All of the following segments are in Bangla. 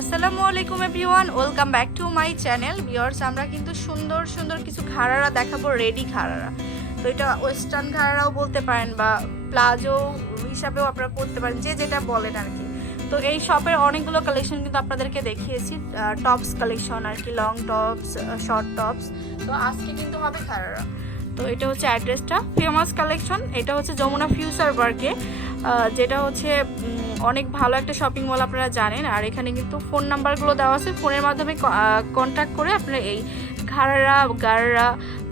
আসসালামু আলাইকুম everyone, welcome back to my channel. Viewers, আমরা কিন্তু সুন্দর সুন্দর কিছু ঘাড়ারা দেখাবো, রেডি ঘাড়ারা তো এটা ওয়েস্টার্ন ঘাড়ারাও বলতে পারেন বা প্লাজো হিসাবেও আপনারা করতে পারেন, যে যেটা বলেন আর কি। তো এই শপের অনেকগুলো কালেকশন কিন্তু আপনাদেরকে দেখিয়েছি টপস কালেকশন আর কি লং টপস শর্ট টপস তো আজকে কিন্তু হবে ঘাড়ারা তো এটা হচ্ছে অ্যাড্রেসটা ফেমাস কালেকশন এটা হচ্ছে যমুনা ফিউচার পার্কে যেটা হচ্ছে অনেক ভালো একটা শপিং মল আপনারা জানেন। আর এখানে কিন্তু ফোন নাম্বারগুলো দেওয়া আছে। ফোনের মাধ্যমে কন্ট্যাক্ট করে আপনারা এই ঘাড়া গাড়া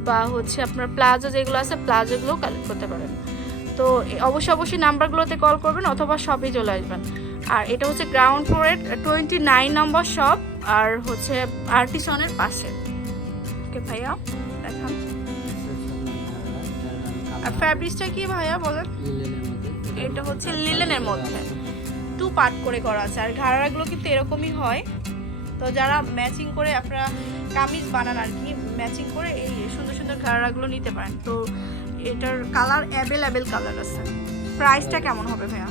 বা হচ্ছে আপনার প্লাজো যেগুলো আছে প্লাজোগুলো কালেক্ট করতে পারেন। তো অবশ্যই অবশ্যই নাম্বারগুলোতে কল করবেন অথবা শপে চলে আসবেন। আর এটা হচ্ছে গ্রাউন্ড ফ্লোরের টোয়েন্টি নাইন নম্বর শপ আর হচ্ছে আর্টিসনের পাশে। ওকে ভাইয়া দেখান। আর ফ্যাব্রিক্সটা কি ভাইয়া বলেন? এটা হচ্ছে লিলেনের মধ্যে। টু পার্ট করে করা আছে। আর ঘাড়াগুলো কিন্তু এরকমই হয়। তো যারা ম্যাচিং করে আপনারা কামিজ বানান আর কি ম্যাচিং করে এই সুন্দর সুন্দর ঘাড়াগুলো নিতে পারেন। তো এটার কালার অ্যাভেলেবেল কালার আছে। প্রাইসটা কেমন হবে ভাইয়া?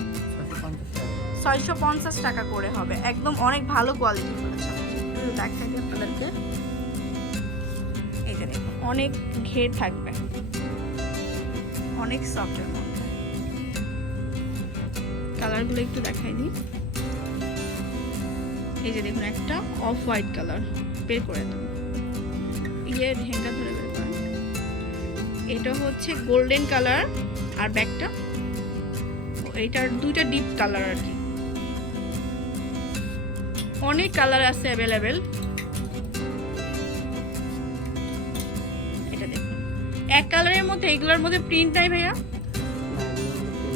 ছয়শো পঞ্চাশ টাকা করে হবে। একদম অনেক ভালো কোয়ালিটি বলেছে। আপনাদেরকে। এই যে অনেক ঘের থাকবে। অনেক মধ্যে। কালারগুলো একটু দেখাই দিই। এই যে দেখুন, একটা অফ হোয়াইট কালার বের করে দেবো ইয়ে লেহেঙ্গা ধরে বের করেন। এটা হচ্ছে গোল্ডেন কালার আর ব্যাগটা। এইটার দুইটা ডিপ কালার আর কি। অনেক কালার আছে অ্যাভেলেবেল। এটা দেখুন। এক কালারের মধ্যে, এগুলোর মধ্যে প্রিন্ট নাই ভাইয়া।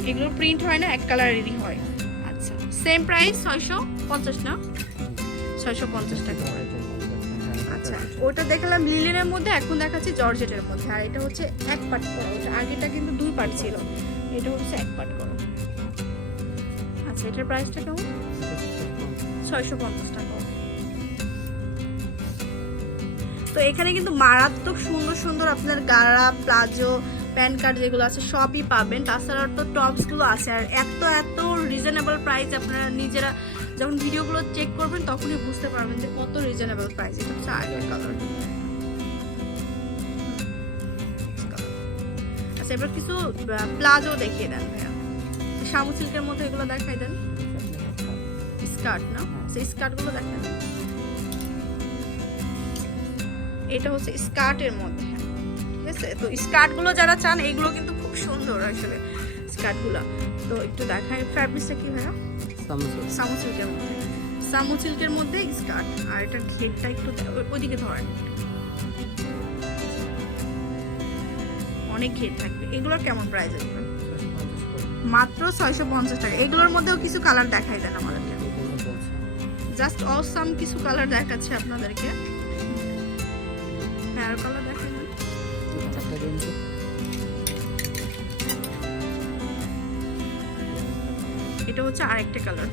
এগুলো প্রিন্ট হয় না, এক কালারেরই হয়। আচ্ছা সেম প্রাইস ছয়শো পঞ্চাশ, না? ছয়শো পঞ্চাশ টাকা। আচ্ছা ওটা দেখলাম লিলেনের মধ্যে, এখন দেখাচ্ছি জর্জেটের মধ্যে। আর এটা হচ্ছে এক পার্ট করা। ওটা আগেটা কিন্তু দুই পার্ট ছিল। এটা হচ্ছে এক পার্ট করা। আচ্ছা এটার প্রাইসটা কেমন? ছয়শো পঞ্চাশ টাকা। তো এখানে কিন্তু মারাত্মক সুন্দর সুন্দর আপনার গাড়া, প্লাজো প্যান কার্ড যেগুলো আছে সবই পাবেন। তাছাড়া তো টপসগুলো আছে। আর এত এত রিজনেবল প্রাইস আপনারা নিজেরা যখন ভিডিওগুলো চেক করবেন তখনই বুঝতে পারবেন যে কত রিজনেবল প্রাইস এটা হচ্ছে আগের কালার আচ্ছা এবার কিছু প্লাজো দেখিয়ে দেন ভাইয়া। শামু সিল্কের মধ্যে এগুলো দেখাই দেন। স্কার্ট না? সেই স্কার্টগুলো দেখাই দেন এটা হচ্ছে স্কার্টের মধ্যে। ঠিক আছে? তো স্কার্টগুলো যারা চান এইগুলো কিন্তু খুব সুন্দর আসলে স্কার্টগুলো। তো একটু দেখাই ফ্যাব্রিক্সটা কি ভাইয়া? সামু সিল্কের মধ্যে। সামু সিল্কের মধ্যে স্কার্ট আর এটা ঘেরটা একটু ওইদিকে ধরেন। অনেক ঘের থাকবে। এগুলোর কেমন প্রাইস আসবে মাত্র ছয়শো পঞ্চাশ টাকা। এগুলোর মধ্যেও কিছু কালার দেখাই দেন আমাদেরকে। জাস্ট অসাম কিছু কালার দেখাচ্ছে আপনাদেরকে। হেয়ার কালার দেখাই দেন এটা হচ্ছে আরেকটা কালার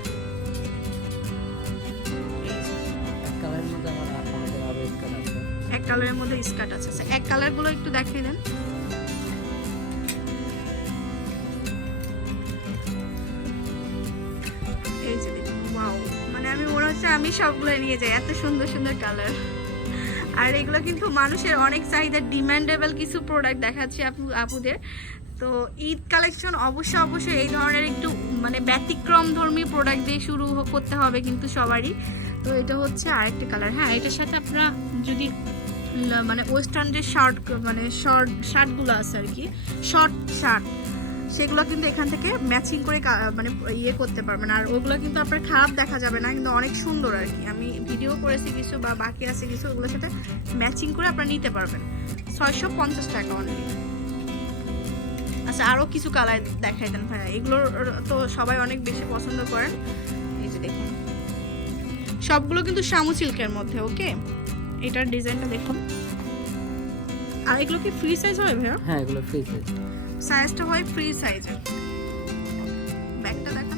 এক কালারের মধ্যে স্কার্ট আছে। আচ্ছা, এক কালারগুলো একটু দেখিয়ে দেন। এই যে দেখুন ওয়াও মানে আমি মনে হচ্ছে আমি সবগুলো নিয়ে যাই। এত সুন্দর সুন্দর কালার আর এগুলো কিন্তু মানুষের অনেক চাহিদা ডিমান্ডেবল কিছু প্রোডাক্ট দেখাচ্ছি আপু, আপুদের। তো ঈদ কালেকশন অবশ্যই অবশ্যই এই ধরনের একটু মানে ব্যতিক্রম ধর্মী প্রোডাক্ট দিয়ে শুরু করতে হবে কিন্তু সবারই। তো এটা হচ্ছে আরেকটা কালার হ্যাঁ এটার সাথে আপনারা যদি মানে ওয়েস্টার্ন যে শার্ট মানে শর্ট শার্টগুলো আছে আর কি শর্ট শার্ট সেগুলো কিন্তু এখান থেকে ম্যাচিং করে মানে ইয়ে করতে পারবেন। আর ওগুলো কিন্তু আপনার খারাপ দেখা যাবে না, কিন্তু অনেক সুন্দর আর কি। আমি ভিডিও করেছি কিছু বা বাকি আছে কিছু, ওগুলোর সাথে ম্যাচিং করে আপনারা নিতে পারবেন। ছয়শো পঞ্চাশ টাকা অনলি আচ্ছা আরও কিছু কালার দেখাই দেন ভাইয়া। এগুলোর তো সবাই অনেক বেশি পছন্দ করেন। এই যে দেখুন। সবগুলো কিন্তু শামু সিল্কের মধ্যে ওকে এটার ডিজাইনটা দেখুন। আর এগুলো কি ফ্রি সাইজ হবে ভাইয়া? হ্যাঁ এগুলো ফ্রি সাইজ সাইজটা হয় ফ্রি সাইজের ব্যাগটা দেখা।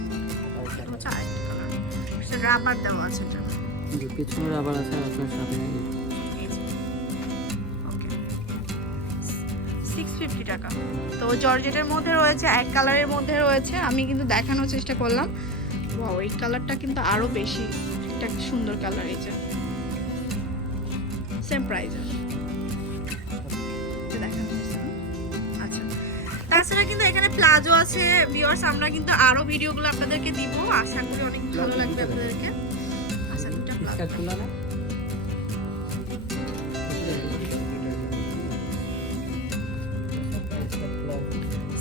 এটা হচ্ছে আরেকটা কালার সেটা রাবার দেওয়া আছে এটা পিছনের আছে সাথে ফিফটি টাকা। তো জর্জেটের মধ্যে রয়েছে এক কালারের মধ্যে রয়েছে। আমি কিন্তু দেখানোর চেষ্টা করলাম। ওয়াও এই কালারটা কিন্তু আরও বেশি। একটা সুন্দর কালার এই যে। সেম তাছাড়া কিন্তু এখানে প্লাজো আছে ভিউয়ার্স আমরা কিন্তু আরও ভিডিওগুলো আপনাদেরকে দিব। আশা করি অনেক ভালো লাগবে আপনাদেরকে। দুটো প্লাজো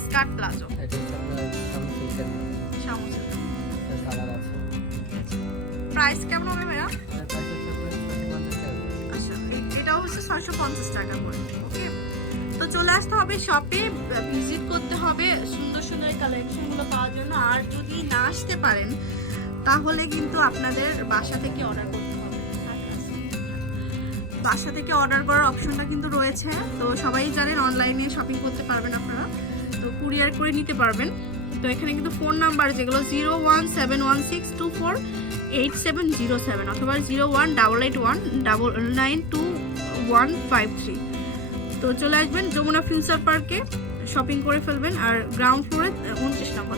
স্কার্ট প্লাজো প্রাইস কেমন হবে করে। আচ্ছা এটাও হচ্ছে ছয়শো পঞ্চাশ টাকা করে। চলে আসতে হবে শপে ভিজিট করতে হবে সুন্দর সুন্দর কালেকশনগুলো পাওয়ার জন্য। আর যদি না আসতে পারেন, তাহলে কিন্তু আপনাদের বাসা থেকে অর্ডার করতে হবে। বাসা থেকে অর্ডার করার অপশনটা কিন্তু রয়েছে। তো সবাই জানেন অনলাইনে শপিং করতে পারবেন আপনারা। তো কুরিয়ার করে নিতে পারবেন। তো এখানে কিন্তু ফোন নাম্বার যেগুলো zero one seven one six two four eight seven zero seven অথবা zero one double eight one double nine two one five three তো চলে আসবেন যমুনা ফিউচার পার্কে শপিং করে ফেলবেন আর গ্রাউন্ড ফ্লোরে উনত্রিশ নম্বর